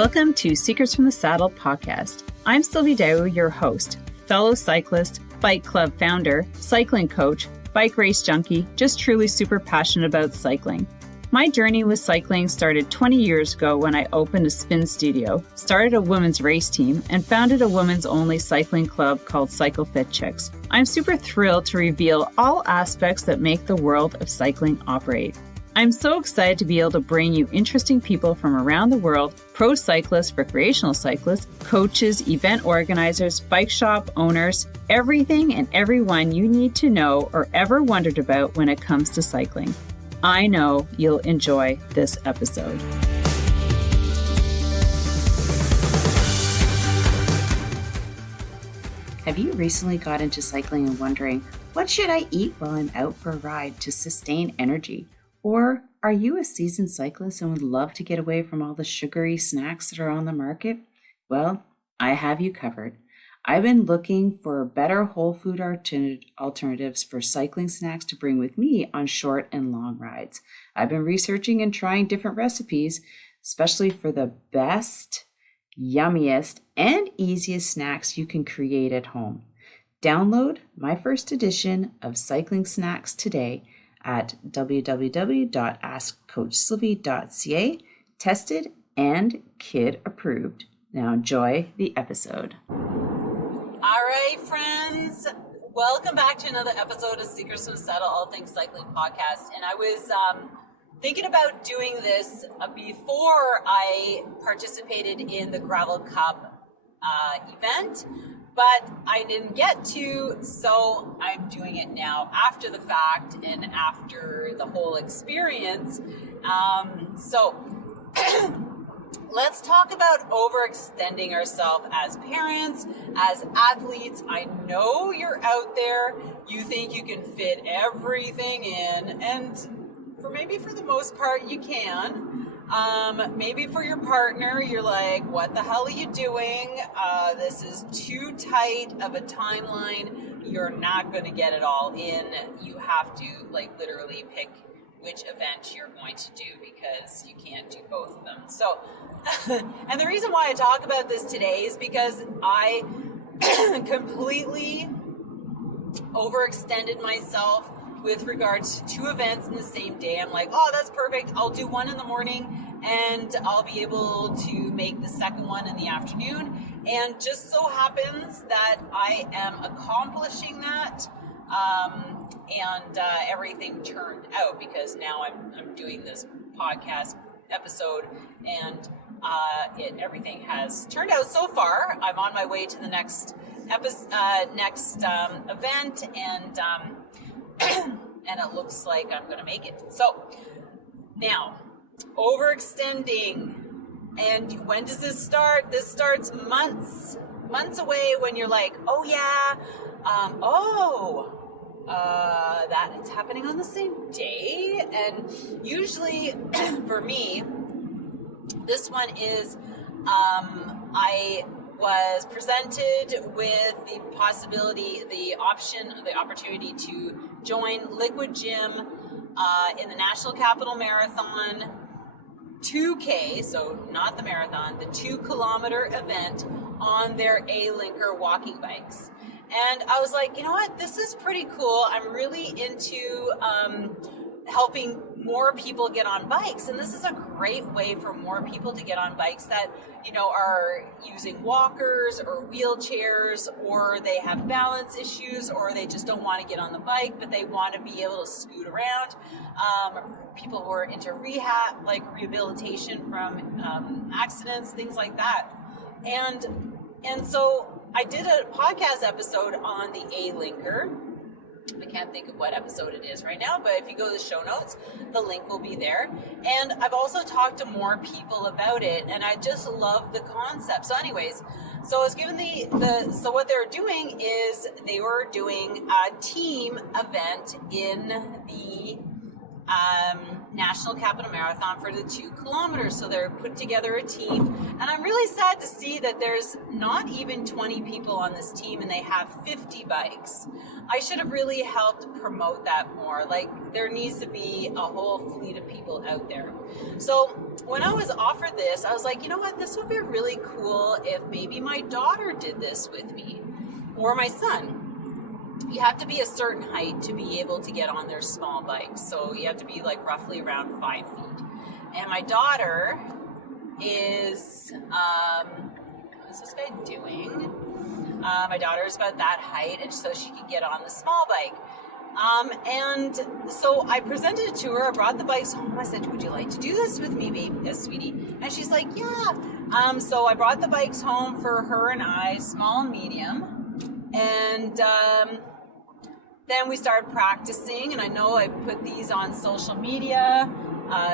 Welcome to Secrets from the Saddle podcast. I'm Sylvie, your host, fellow cyclist, bike club founder, cycling coach, bike race junkie, just truly super passionate about cycling. My journey with cycling started 20 years ago when I opened a spin studio, started a women's race team, and founded a women's only cycling club called Cycle Fit Chicks. I'm super thrilled to reveal all aspects that make the world of cycling operate. I'm so excited to be able to bring you interesting people from around the world, pro cyclists, recreational cyclists, coaches, event organizers, bike shop owners, everything and everyone you need to know or ever wondered about when it comes to cycling. I know you'll enjoy this episode. Have you recently got into cycling and wondering, what should I eat while I'm out for a ride to sustain energy? Or are you a seasoned cyclist and would love to get away from all the sugary snacks that are on the market? Well, I have you covered. I've been looking for better whole food alternatives for cycling snacks to bring with me on short and long rides. I've been researching and trying different recipes, especially for the best, yummiest, and easiest snacks you can create at home. Download my first edition of Cycling Snacks today at www.askcoachsylvie.ca. Tested and kid approved. Now enjoy the episode. All right, friends, welcome back to another episode of Secrets from the Saddle, All Things Cycling Podcast. And I was thinking about doing this before I participated in the Gravel Cup event, but I didn't get to, so I'm doing it now after the fact and after the whole experience. Let's talk about overextending ourselves as parents, as athletes. I know you're out there, you think you can fit everything in, and for the most part you can. Maybe for your partner, you're like, what the hell are you doing? This is too tight of a timeline. You're not going to get it all in. You have to literally pick which event you're going to do because you can't do both of them. So, and the reason why I talk about this today is because I completely overextended myself with regards to two events in the same day. I'm like, oh, that's perfect. I'll do one in the morning and I'll be able to make the second one in the afternoon. And just so happens that I am accomplishing that. And everything turned out because now I'm doing this podcast episode and everything has turned out so far. I'm on my way to the next event and it looks like I'm going to make it. So now, overextending. And when does this start? This starts months away when you're like, oh yeah, that it's happening on the same day. And usually for me, this one is, I was presented with the opportunity to join Liquid Gym in the National Capital Marathon 2K, so not the marathon, the 2-kilometer event on their Alinker walking bikes. And I was like, you know what, this is pretty cool. I'm really into helping more people get on bikes. And this is a great way for more people to get on bikes that, are using walkers or wheelchairs, or they have balance issues, or they just don't want to get on the bike, but they want to be able to scoot around. People who are into rehab, rehabilitation from accidents, things like that. And so I did a podcast episode on the Alinker. I can't think of what episode it is right now, but if you go to the show notes, the link will be there. And I've also talked to more people about it, and I just love the concept. So anyways, so I was given so what they're doing is they were doing a team event in the National Capital Marathon for the 2 kilometers. So they're put together a team, and I'm really sad to see that there's not even 20 people on this team and they have 50 bikes. I should have really helped promote that more. Like, there needs to be a whole fleet of people out there. So when I was offered this, I was like, you know what, this would be really cool if maybe my daughter did this with me, or my son. You have to be a certain height to be able to get on their small bikes. So you have to be like roughly around 5 feet. And my daughter is, what's this guy doing? My daughter is about that height, and so she can get on the small bike. And so I presented it to her. I brought the bikes home. I said, would you like to do this with me, baby, sweetie? And she's like, yeah. So I brought the bikes home for her and I, small and medium. And then we started practicing, and I know I put these on social media.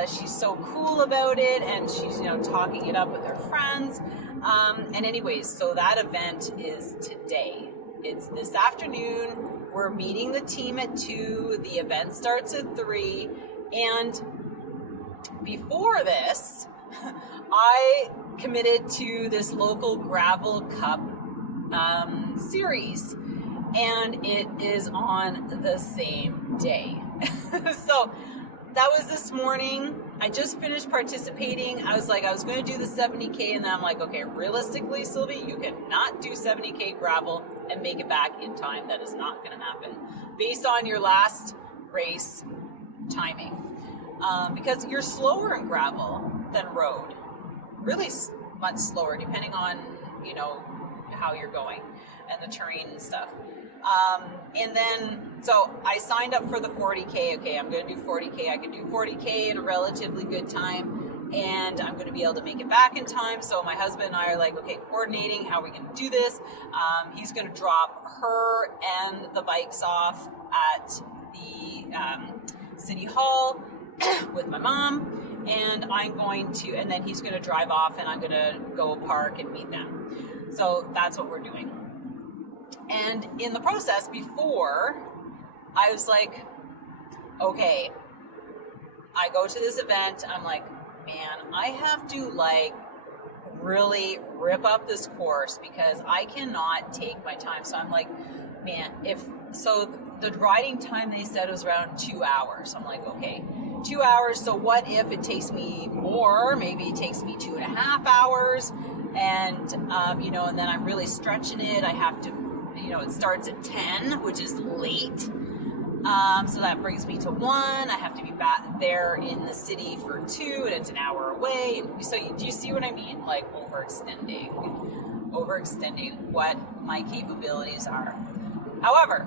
She's so cool about it, and she's, talking it up with her friends. And anyways, so that event is today. It's this afternoon. We're meeting the team at 2. The event starts at 3. And before this, I committed to this local gravel cup series. And it is on the same day. So that was this morning. I just finished participating. I was going to do the 70K, and then I'm like, okay, realistically, Sylvie, you cannot do 70K gravel and make it back in time. That is not going to happen based on your last race timing. Because you're slower in gravel than road. Really much slower, depending on, how you're going and the terrain and stuff. And then, so I signed up for the 40K. Okay, I'm going to do 40K. I can do 40K in a relatively good time, and I'm going to be able to make it back in time. So my husband and I are like, okay, coordinating how we can do this. He's going to drop her and the bikes off at the city hall with my mom, and and then he's going to drive off, and I'm going to go park and meet them. So that's what we're doing. And in the process before, I was like, okay, I go to this event. I'm like, man, I have to really rip up this course because I cannot take my time. So I'm like, man, the riding time they said was around 2 hours. I'm like, okay, 2 hours. So what if it takes me more? Maybe it takes me 2.5 hours. And, and then I'm really stretching it. I have to, it starts at 10, which is late. So that brings me to 1. I have to be back there in the city for 2, and it's an hour away. And so do you see what I mean? Like overextending what my capabilities are. However,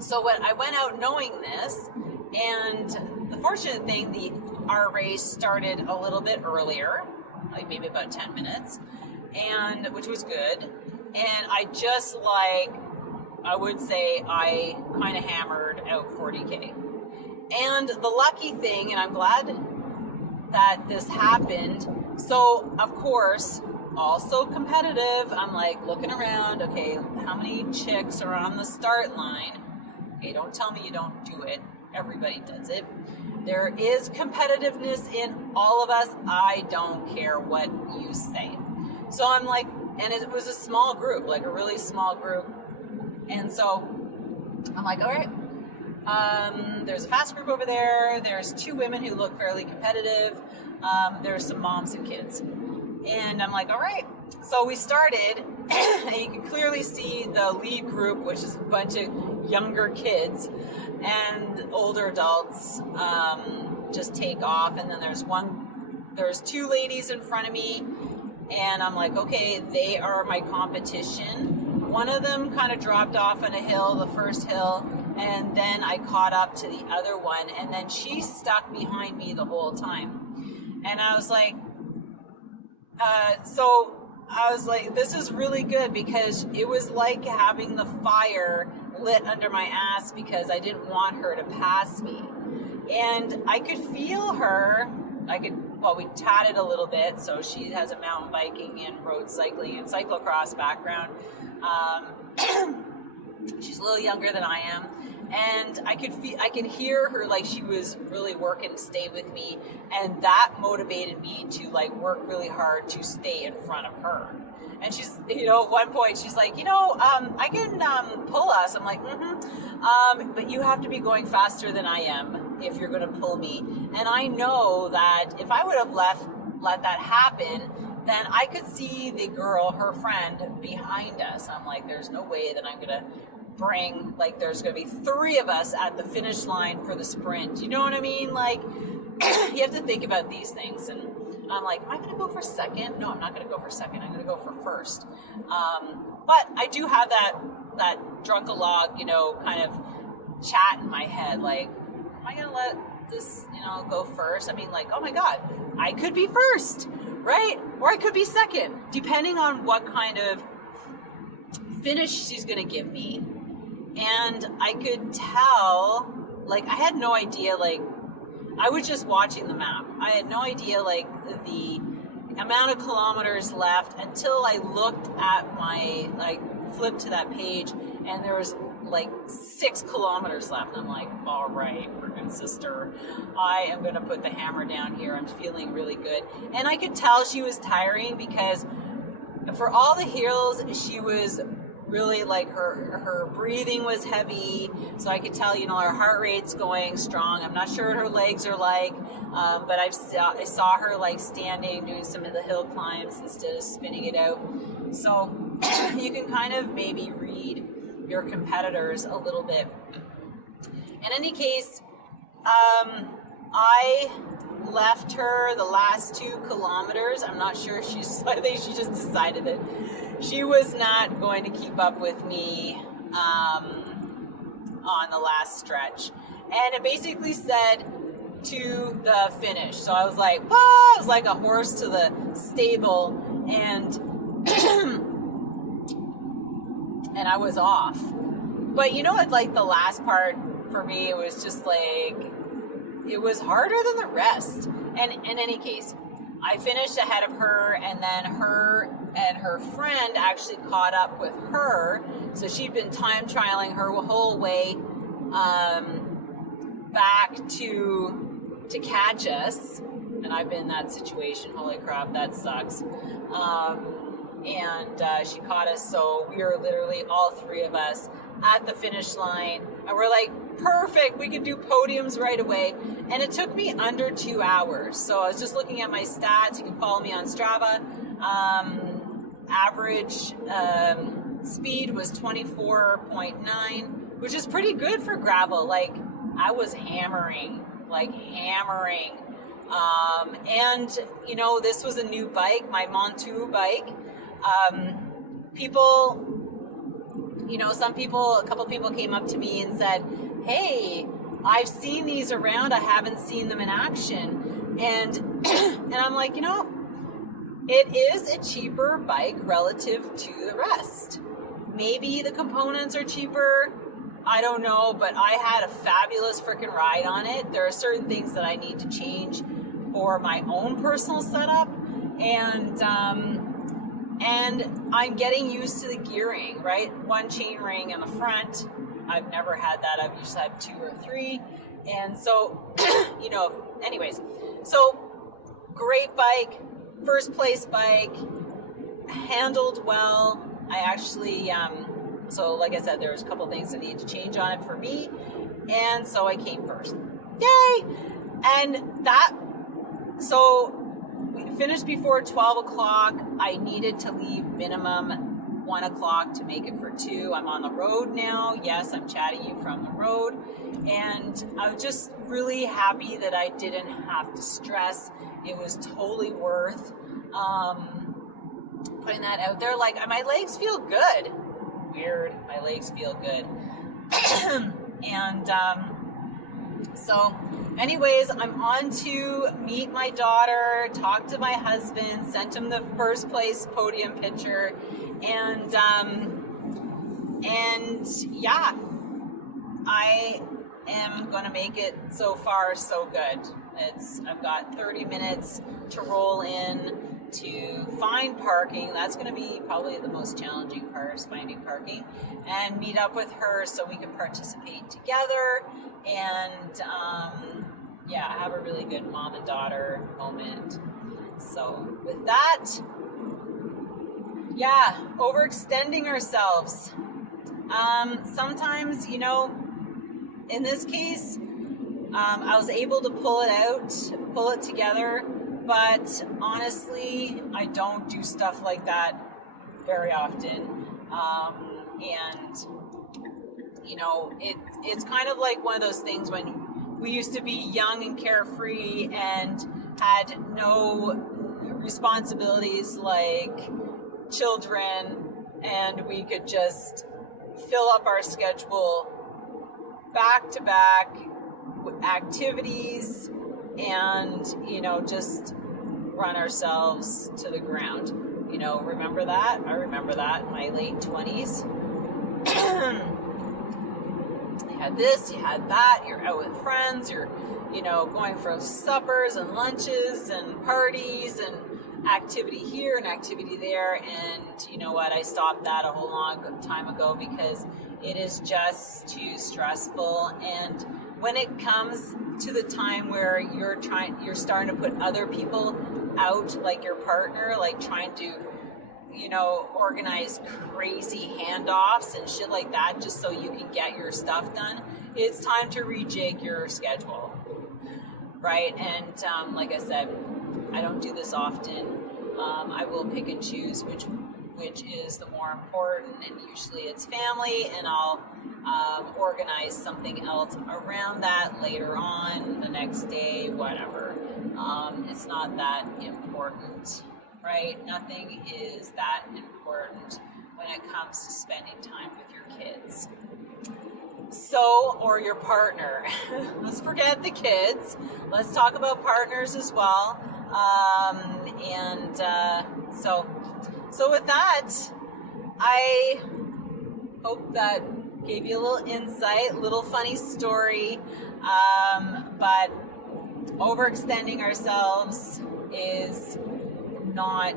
so when I went out knowing this, and the fortunate thing, our race started a little bit earlier, like maybe about 10 minutes, and which was good. And I just I would say I kind of hammered out 40K. And the lucky thing, and I'm glad that this happened, so of course, also competitive, I'm like looking around, okay, how many chicks are on the start line? Okay, don't tell me you don't do it. Everybody does it. There is competitiveness in all of us. I don't care what you say. So I'm like, and it was a small group, like a really small group. And so I'm like, all right, there's a fast group over there. There's 2 women who look fairly competitive. There's some moms and kids. And I'm like, all right. So we started, and you can clearly see the lead group, which is a bunch of younger kids and older adults, just take off. And then there's 2 ladies in front of me, and I'm like, okay, they are my competition. One of them kind of dropped off on a hill, the first hill, and then I caught up to the other one, and then she stuck behind me the whole time. And I was like, this is really good, because it was like having the fire lit under my ass because I didn't want her to pass me. And I could feel her. We chatted a little bit. So she has a mountain biking and road cycling and cyclocross background. She's a little younger than I am. And I could hear her, like, she was really working to stay with me, and that motivated me to, like, work really hard to stay in front of her. And she's, at one point she's like, I can pull us. I'm like, but you have to be going faster than I am if you're going to pull me. And I know that if I would have let that happen, then I could see the girl, her friend, behind us. I'm like, there's no way that I'm going to bring, like, there's going to be 3 of us at the finish line for the sprint. You know what I mean? Like, you have to think about these things. And I'm like, am I going to go for second? No, I'm not going to go for second. I'm going to go for first. But I do have that drunk-a-log, kind of chat in my head. Like, am I going to let this, go first? I mean, like, oh my God, I could be first, right? Or I could be second, depending on what kind of finish she's going to give me. And I could tell, like, I had no idea, like, I was just watching the map. I had no idea, like, the amount of kilometers left until I looked at my, like, flipped to that page, and there was, like, 6 kilometers left. And I'm like, all right, freaking sister, I am going to put the hammer down here. I'm feeling really good. And I could tell she was tiring because for all the hills, she was really, like, her breathing was heavy, so I could tell, her heart rate's going strong. I'm not sure what her legs are like, but I saw her, like, standing, doing some of the hill climbs instead of spinning it out. So you can kind of maybe read your competitors a little bit. In any case, I left her the last 2 kilometers. I'm not sure if I think she just decided that she was not going to keep up with me on the last stretch. And it basically said to the finish. So I was like, whoa! I was like a horse to the stable, and and I was off. But like the last part for me, it was just like, it was harder than the rest. And in any case, I finished ahead of her, and then her and her friend actually caught up with her. So she'd been time trialing her whole way back to catch us. And I've been in that situation. Holy crap, that sucks. And she caught us, so we were literally all 3 of us at the finish line, and we're like, perfect, we can do podiums right away. And it took me under 2 hours. So I was just looking at my stats. You can follow me on Strava. Average speed was 24.9, which is pretty good for gravel. Like, I was hammering. And this was a new bike, my Montu bike. People, a couple people came up to me and said, hey, I've seen these around, I haven't seen them in action. And I'm like, it is a cheaper bike relative to the rest. Maybe the components are cheaper, I don't know, but I had a fabulous freaking ride on it. There are certain things that I need to change for my own personal setup, and I'm getting used to the gearing, right? 1 chain ring in the front. I've never had that. I've usually had 2 or 3. And so, anyways. So, great bike, first place bike, handled well. I actually, so like I said, there was a couple things that needed to change on it for me. And so I came first. Yay! And so we finished before 12 o'clock. I needed to leave minimum 1 o'clock to make it for 2. I'm on the road now. Yes, I'm chatting you from the road. And I was just really happy that I didn't have to stress. It was totally worth putting that out there. Like, my legs feel good. Weird. My legs feel good. And so anyways, I'm on to meet my daughter, talk to my husband, sent him the first place podium picture, and yeah, I am gonna make it. So far so good. I've got 30 minutes to roll in to find parking. That's going to be probably the most challenging part, is finding parking, and meet up with her so we can participate together and have a really good mom and daughter moment. So with that, overextending ourselves. Sometimes, in this case, I was able to pull it together, but honestly, I don't do stuff like that very often. It's kind of like one of those things when we used to be young and carefree and had no responsibilities like children, and we could just fill up our schedule back to back with activities and, just run ourselves to the ground. Remember that? I remember that in my late 20s. You had this, you had that, you're out with friends, you're, going for suppers and lunches and parties and activity here and activity there. And you know what? I stopped that a whole long time ago because it is just too stressful. And when it comes to the time where you're starting to put other people out, like your partner, like trying to, organize crazy handoffs and shit like that just so you can get your stuff done, it's time to rejig your schedule, right? And like I said, I don't do this often. I will pick and choose which is the more important, and usually it's family, and I'll organize something else around that later on, the next day, whatever. It's not that important, right? Nothing is that important when it comes to spending time with your kids. Or your partner. Let's forget the kids. Let's talk about partners as well. So with that, I hope that gave you a little insight, a little funny story. But overextending ourselves is not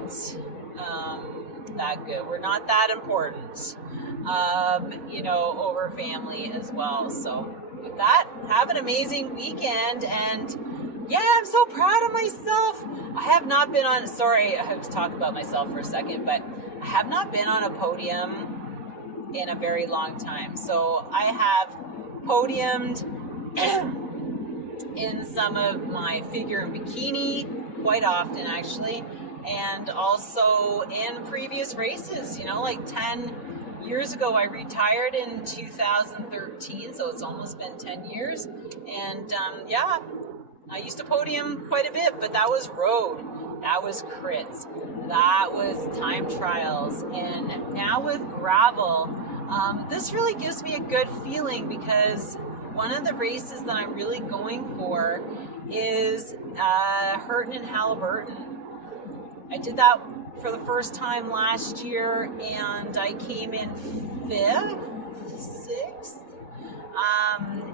that good. We're not that important, over family as well. So with that, have an amazing weekend. And I'm so proud of myself. I have not been on, I have to talk about myself for a second, but I have not been on a podium in a very long time. So I have podiumed in some of my figure and bikini quite often, actually, and also in previous races, like 10 years ago. I retired in 2013, so it's almost been 10 years. And I used to podium quite a bit, but that was road, that was crits, that was time trials. And now with gravel, this really gives me a good feeling, because one of the races that I'm really going for is Hurton and Halliburton. I did that for the first time last year, and I came in 5th, 6th,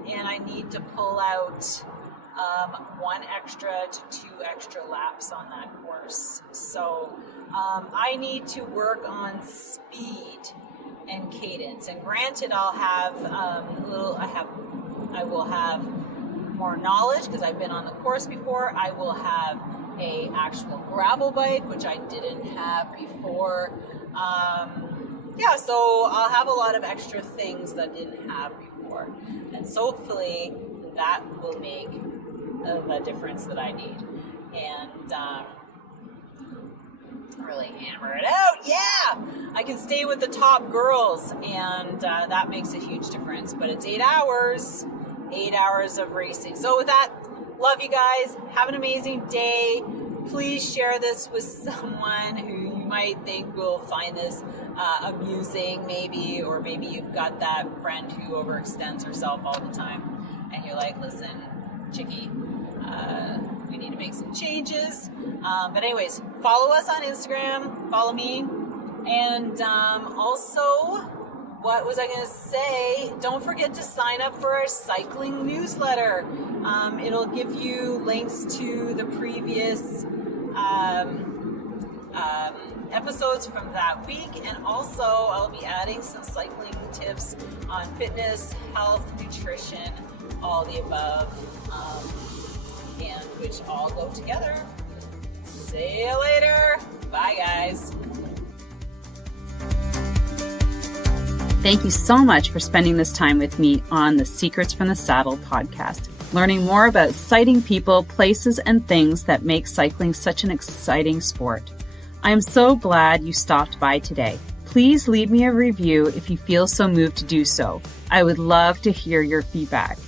and I need to pull out 1 extra to 2 extra laps on that course. So I need to work on speed and cadence. And granted, I'll have I will have more knowledge because I've been on the course before. I will have a actual gravel bike, which I didn't have before. So I'll have a lot of extra things that I didn't have before. And so hopefully that will make the difference that I need. And really hammer it out. Yeah, I can stay with the top girls, and that makes a huge difference. But it's 8 hours of racing. So with that, love you guys. Have an amazing day. Please share this with someone who you might think will find this amusing, maybe, or maybe you've got that friend who overextends herself all the time, and you're like, listen, chickie, we need to make some changes. But anyways, follow us on Instagram, follow me, and also, what was I going to say? Don't forget to sign up for our cycling newsletter. It'll give you links to the previous episodes from that week, and also I'll be adding some cycling tips on fitness, health, nutrition, all the above, and which all go together. See you later. Bye, guys. Thank you so much for spending this time with me on the Secrets from the Saddle podcast, learning more about sighting people, places, and things that make cycling such an exciting sport. I am so glad you stopped by today. Please leave me a review if you feel so moved to do so. I would love to hear your feedback.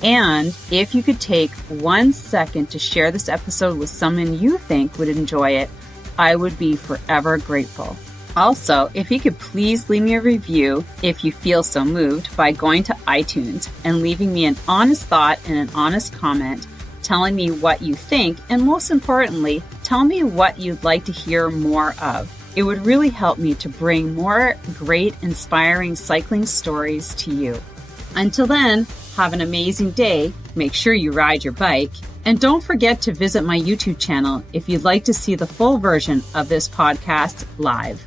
And if you could take 1 second to share this episode with someone you think would enjoy it, I would be forever grateful. Also, if you could please leave me a review if you feel so moved by going to iTunes and leaving me an honest thought and an honest comment, telling me what you think, and most importantly, tell me what you'd like to hear more of. It would really help me to bring more great, inspiring cycling stories to you. Until then, have an amazing day, make sure you ride your bike, and don't forget to visit my YouTube channel if you'd like to see the full version of this podcast live.